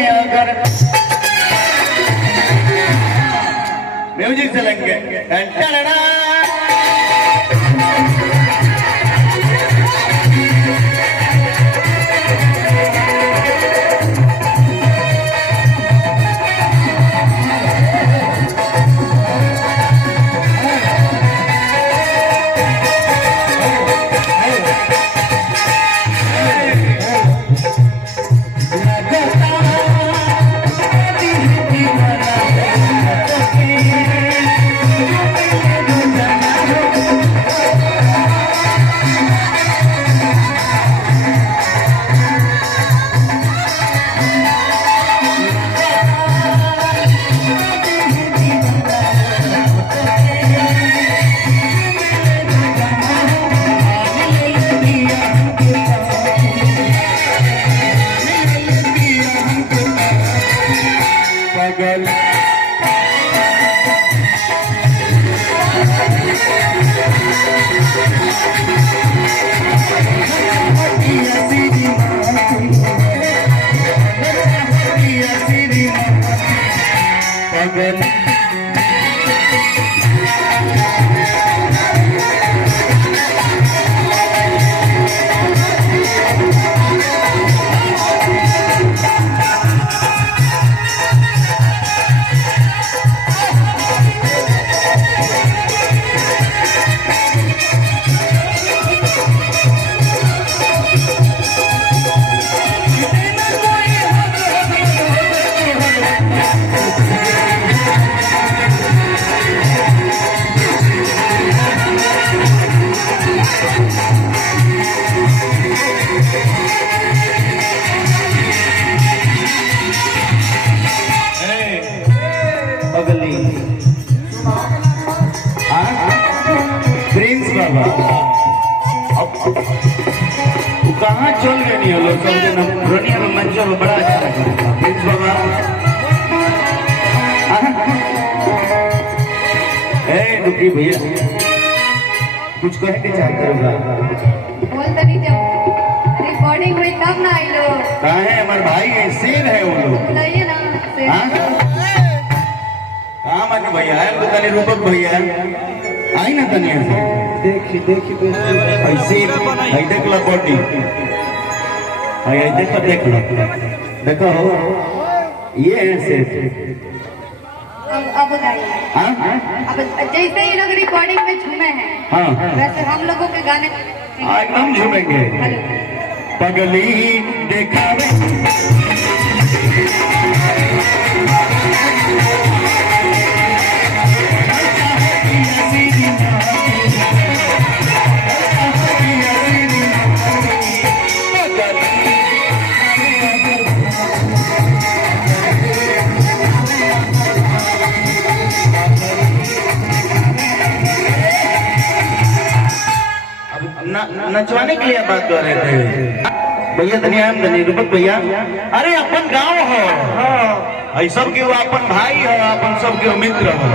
अगर म्यूजिक चलेंगे कहाँ चल गए नहीं लोग सब जन रोनिया में मंचो में बड़ा अच्छा लगा प्रिंस बाबा दुखी भैया कुछ कहे के चाहते होगा बोल तभी जब रिकॉर्डिंग हुई तब ना आई लो कहाँ है हमारे भाई है शेर है वो लोग बुलाइए ना कहाँ माने भैया है तो तनी रूपक भैया आई ना तनी ऐसे देखी ऐसे आई देख ला बॉडी आई देख लो देखो ये है सेठ अब बताइए अब जैसे ही लोग रिकॉर्डिंग में झूमे हैं वैसे हम लोगों के गाने एकदम झूमेंगे पगली देखावे नचवाने के लिए बात कर रहे थे भैया धन्यवाद रूपक भैया अरे अपन गांव हो सब के अपन भाई है अपन सब के मित्र हो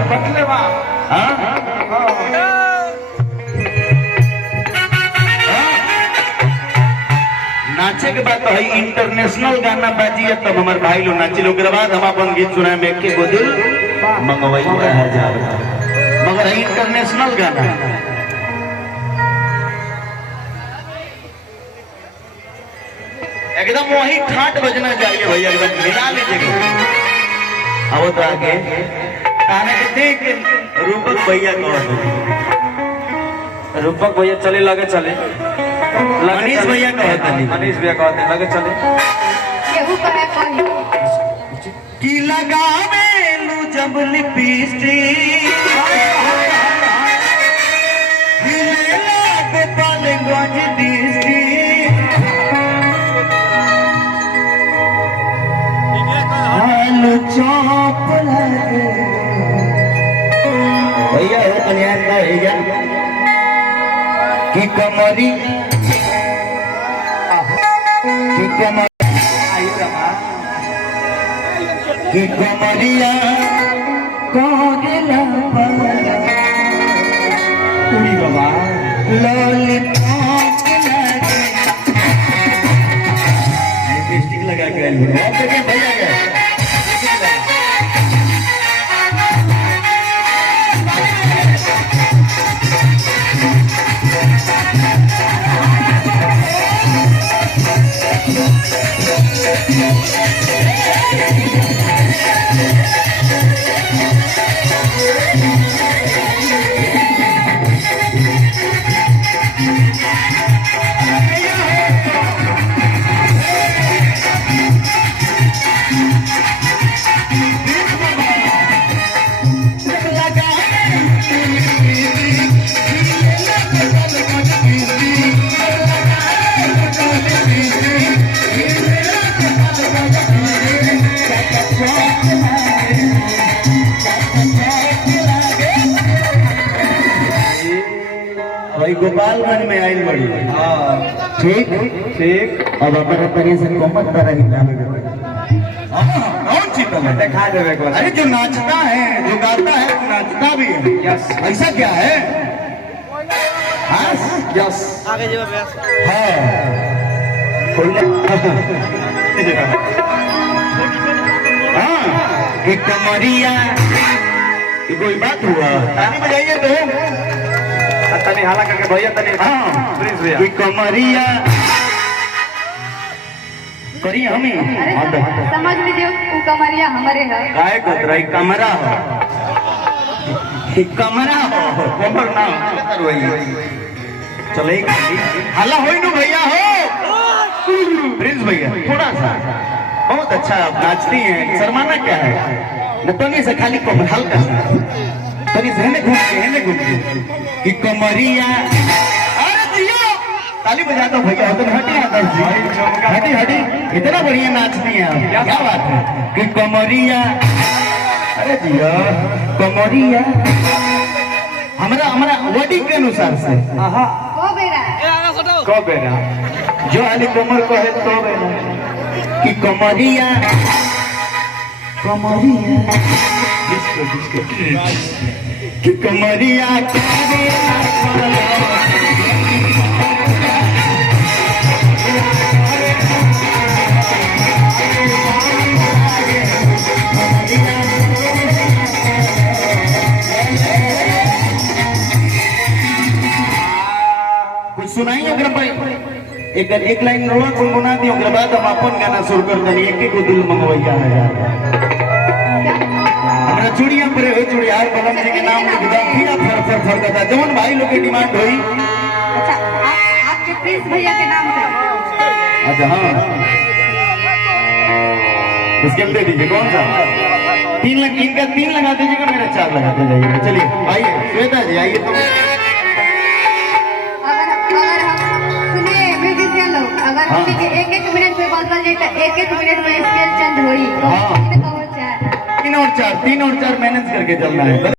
नाचे के बाद तो इंटरनेशनल गाना बाजी है तब हमारे भाई लोग नाचे लोग के बाद हम अपन गीत सुनाए में के दिल मंगवाई मगर इंटरनेशनल गाना एकदम वही ठाट बजना चाहिए भैया एकदम मिला लीजिएगा अब तो आगे गाने के देख रूपक भैया रूपक भैया चले लगे चले मनीष भैया कहते नहीं मनीष भैया कहते लगे चले कि लगावे लू जब लिपस्टिक गोपालगंज डिस्ट्रिक्ट चौप भैया हो कल्याण का भैया कि कमरी कि कमरिया कोगिला पूरी बाबा लॉलीपॉप लिपस्टिक लगा के भैया भाई गोपालगंज में आयल बड़ी ठीक ठीक अब अपने तरीके से कोमत तरह कौन चीता है दिखा देवे एक बार। अरे जो नाचता है जो गाता है वो नाचता भी है यस ऐसा क्या है हाँ यस आगे जब अभ्यास हाँ एक कमरिया ये कोई बात हुआ ताली बजाइए तो तनी हाला करके भैया तनी हाँ प्लीज भैया ये कमरिया करिए हमें अरे समझ लीजिए वो कमरिया हमारे है काय कोतरा एक कमरा हो एक कमरा हो कमर ना चलो एक हल्ला हो नु भैया हो प्रिंस भैया थोड़ा सा बहुत अच्छा आप नाचती हैं शर्माना क्या है न तो नहीं से खाली कमर हल्का सा तो नहीं सहने घूम के कि कमरिया अरे जियो ताली बजा दो भैया तो हटी हटी हटी इतना बढ़िया नाचती हैं आप क्या बात है कि कमरिया अरे जियो कमरिया हमारा हमारा वर्डिंग के अनुसार से वो बेरा कब बेरा जो अली कमर को है तो बेरा कि कमरिया कमरिया कि कमरिया कुछ सुनाइए अगर भाई एक लाइन रोआ गुनगुना दी ओकरा बाद हम अपन गाना शुरू कर दनी एक एक दिल मंगवैया है हमरा चूड़िया पर हो चूड़ियार कलम जी के नाम लिख दो फिर फर फर फर करता जवन भाई लोग की डिमांड होई अच्छा आपके प्रिंस भैया के नाम पे अच्छा हाँ इसके दे दीजिए कौन सा 3 लाख इनका 3 लगा दीजिएगा मेरा 4 लगाते जाइएगा चलिए आइए श्वेता जी आइए तो अगर हम सुनिए म्यूजिशियन लोग अगर हाँ। हम एक मिनट में बदल जाए तो एक मिनट में स्केल चेंज होई तो हाँ। 3 और 4 3 और 4 मैनेज करके चलना है